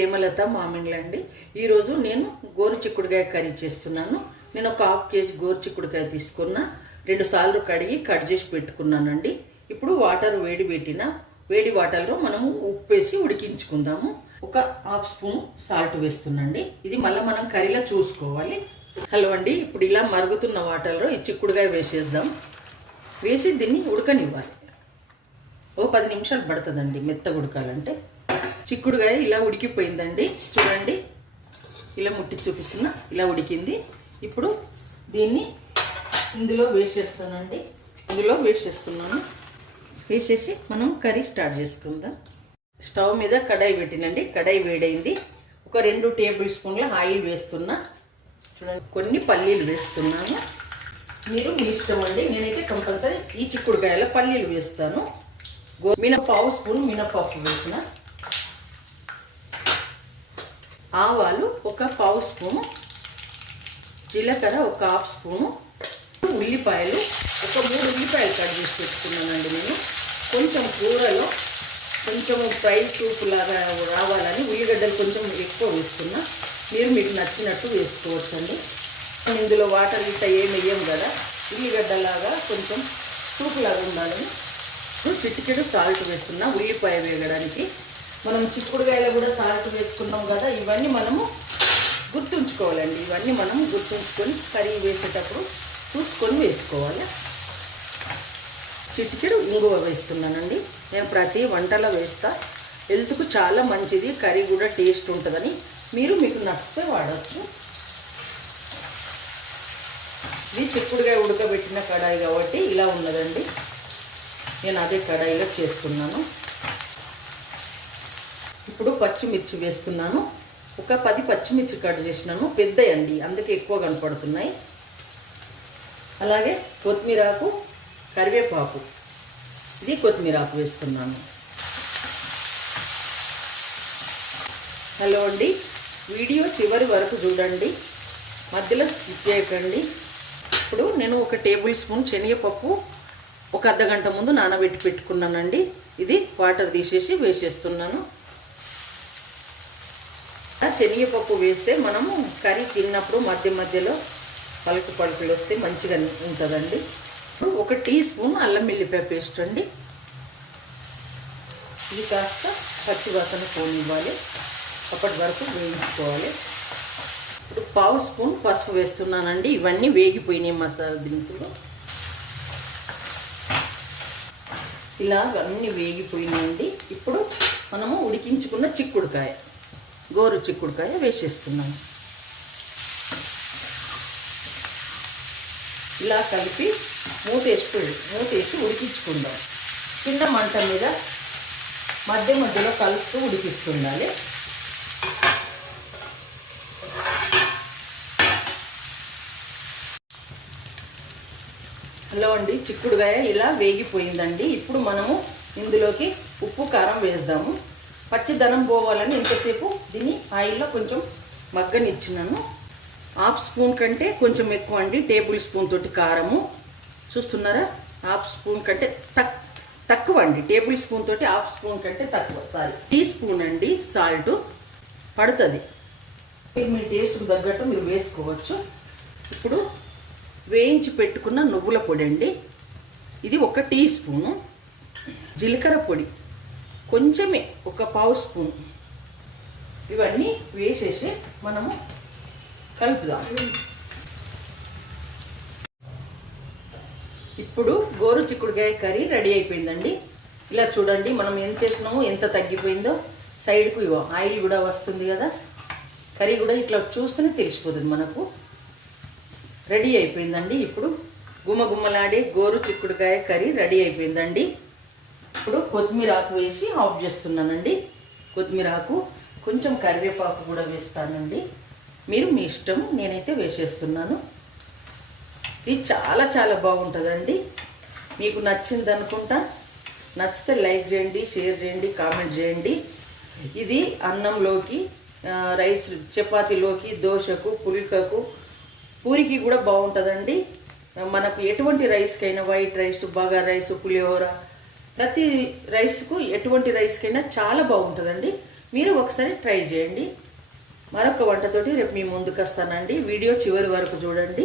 ప్రేమలత మామిండ్లండి. ఈరోజు నేను గోరు చిక్కుడుకాయ కర్రీ చేస్తున్నాను. నేను ఒక ½ కేజీ గోరు చిక్కుడుకాయ తీసుకున్న, 2 సార్లు కడిగి కట్ చేసి పెట్టుకున్నానండి. ఇప్పుడు వాటర్ వేడి వాటర్లో మనము ఉప్పు వేసి ఉడికించుకుందాము. ఒక ½ స్పూన్ సాల్ట్ వేస్తున్నాండి. ఇది మళ్ళీ మనం కర్రీలో చూసుకోవాలి. హలో అండి, ఇప్పుడు ఇలా మరుగుతున్న వాటర్లో ఈ చిక్కుడుకాయ వేసేద్దాం. వేసి దీన్ని ఉడకనివ్వాలి. ఓ 10 నిమిషాలు పడుతుందండి మెత్తగా ఉడకాలంటే. చిక్కుడుకాయ ఇలా ఉడికిపోయిందండి. చూడండి, ఇలా ముట్టి చూపిస్తున్నా, ఇలా ఉడికింది. ఇప్పుడు దీన్ని ఇందులో వేసేస్తానండి. వేసేసి మనం కర్రీ స్టార్ట్ చేసుకుందాం. స్టవ్ మీద కడాయి పెట్టినండి. కడాయి వేడైంది. ఒక 2 టేబుల్ స్పూన్ల ఆయిల్ వేస్తున్నా. చూడండి, కొన్ని పల్లీలు వేస్తున్నాను. మీరు మీ ఇష్టం అండి. నేనైతే కంపల్సరీ ఈ చిక్కుడుకాయలో పల్లీలు వేస్తాను. ½ స్పూన్ మినపప్పు వేసిన, ఆవాలు ఒక ½ స్పూను, జీలకర్ర ఒక ½ స్పూను, ఉల్లిపాయలు ఒక 3 ఉల్లిపాయలు కట్ చేసి పెట్టుకున్నానండి. నేను కొంచెం కూరలో కొంచెం ఫ్రై సూప్ లాగా రావాలని ఉల్లిగడ్డలు కొంచెం ఎక్కువ వేస్తున్నా. మీరు మీకు నచ్చినట్టు వేసుకోవచ్చండి. ఇందులో వాటర్ గిట్ట ఏమి వేయం కదా, ఉల్లిగడ్డలాగా కొంచెం సూప్ లాగా ఉండాలని చిటికెడు సాల్ట్ వేస్తున్నా. ఉల్లిపాయ వేగడానికి మనం చిక్కుడుకాయలో కూడా సాల్ట్ వేసుకున్నాం కదా, ఇవన్నీ మనము గుర్తుంచుకోవాలండి. ఇవన్నీ మనం గుర్తుంచుకొని కర్రీ వేసేటప్పుడు చూసుకొని వేసుకోవాలి. చిటికెడు ఇంగువ వేస్తున్నానండి. నేను ప్రతి వంటలో వేస్తా. హెల్త్కు చాలా మంచిది, కర్రీ కూడా టేస్ట్ ఉంటుందని. మీకు నచ్చితే వాడచ్చు. ఇది చిక్కుడుకాయ ఉడకబెట్టిన కడాయి కాబట్టి ఇలా ఉన్నదండి. నేను అదే కడాయిలో చేస్తున్నాను. ఇప్పుడు పచ్చిమిర్చి వేస్తున్నాను. ఒక 10 పచ్చిమిర్చి కట్ చేసినాను. పెద్దయండి, అందుకే ఎక్కువ కనపడుతున్నాయి. అలాగే కొత్తిమీరాకు, కరివేపాకు, ఇది కొత్తిమీరాకు వేస్తున్నాను. హలో అండి, వీడియో చివరి వరకు చూడండి, మధ్యలో స్కిప్ చేయకండి. ఇప్పుడు నేను ఒక టేబుల్ స్పూన్ శనగపప్పు ఒక అర్ధగంట ముందు నానబెట్టి పెట్టుకున్నానండి. ఇది వాటర్ తీసేసి వేసేస్తున్నాను. శనగపప్పు వేస్తే మనము కర్రీ తిన్నప్పుడు మధ్యలో పలుకులు వస్తే మంచిగా ఉంటుందండి. ఇప్పుడు 1 టీ స్పూన్ అల్లం వెల్లిపాయ పేస్ట్ అండి. ఇది కాస్త పచ్చివాసన పోనివ్వాలి, అప్పటి వరకు వేయించుకోవాలి. ఇప్పుడు ½ స్పూన్ పసుపు వేస్తున్నానండి. ఇవన్నీ వేగిపోయినాయి మసాలా దినుసులు. ఇలా అన్నీ వేగిపోయినాయండి. ఇప్పుడు మనము ఉడికించుకున్న చిక్కుడుకాయ, గోరు చిక్కుడుకాయ వేసేస్తున్నాను. ఇలా కలిపి మూతేసి ఉడికించుకుందాం. చిన్న మంట మీద మధ్యలో కలుపుతూ ఉడికిస్తుండాలి. హలో అండి, చిక్కుడుకాయ ఇలా వేగిపోయిందండి. ఇప్పుడు మనము ఇందులోకి ఉప్పు కారం వేద్దాము. పచ్చిదనం పోవాలని ఇంతసేపు దీన్ని ఆయిల్లో కొంచెం మగ్గనిచ్చినాను. ½ స్పూన్ కంటే కొంచెం ఎక్కువ అండి, టేబుల్ స్పూన్ తోటి కారము. చూస్తున్నారా, ½ స్పూన్ కంటే తక్కువ అండి. టేబుల్ స్పూన్ తోటి ½ స్పూన్ కంటే తక్కువ, సారీ టీ స్పూన్ అండి సాల్ట్ పడుతుంది. మీ టేస్ట్కి తగ్గట్టు మీరు వేసుకోవచ్చు. ఇప్పుడు వేయించి పెట్టుకున్న నువ్వుల పొడి అండి, ఇది 1 టీ స్పూను. జీలకర్ర పొడి కొంచెమే, ఒక ½ స్పూన్. ఇవన్నీ వేసేసి మనము కలుపుదాం. ఇప్పుడు గోరు చిక్కుడుకాయ కర్రీ రెడీ అయిపోయిందండి. ఇలా చూడండి, మనం ఎంత వేసినామో ఎంత తగ్గిపోయిందో. సైడ్కు ఆయిల్ కూడా వస్తుంది కదా, కర్రీ కూడా ఇట్లా చూస్తేనే తెలిసిపోతుంది మనకు. రెడీ అయిపోయిందండి. ఇప్పుడు గుమ్మలాడే గోరు చిక్కుడుకాయ కర్రీ రెడీ అయిపోయిందండి. ఇప్పుడు కొత్తిమీర ఆకు వేసి ఆఫ్ చేస్తున్నానండి. కొత్తిమీర ఆకు, కొంచెం కరివేపాకు కూడా వేస్తానండి. మీరు మీ ఇష్టం, నేనైతే వేసేస్తున్నాను. ఇది చాలా బాగుంటుందండి. మీకు నచ్చింది అనుకుంటా. నచ్చితే లైక్ చేయండి, షేర్ చేయండి, కామెంట్ చేయండి. ఇది అన్నంలోకి, రైస్, చపాతీలోకి, దోశకు, పుల్కకు, పూరికి కూడా బాగుంటుందండి. మనకు ఎటువంటి రైస్కైనా, వైట్ రైస్, బగారా రైస్, పులిహోర, ప్రతి రైస్కు ఎటువంటి రైస్కైనా చాలా బాగుంటుందండి. మీరు ఒకసారి ట్రై చేయండి. మరొక వంటతోటి రేపు మీ ముందుకు వస్తానండి. వీడియో చివరి వరకు చూడండి.